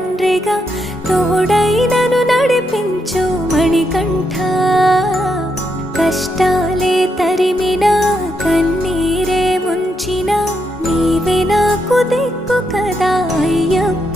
తండ్రిగా తోడై నన్ను నడిపించు మణికంఠ. కష్టాలే తరిమినా కన్నీరే ముంచిన నీవే నాకు దిక్కు కదా అయ్యప్ప.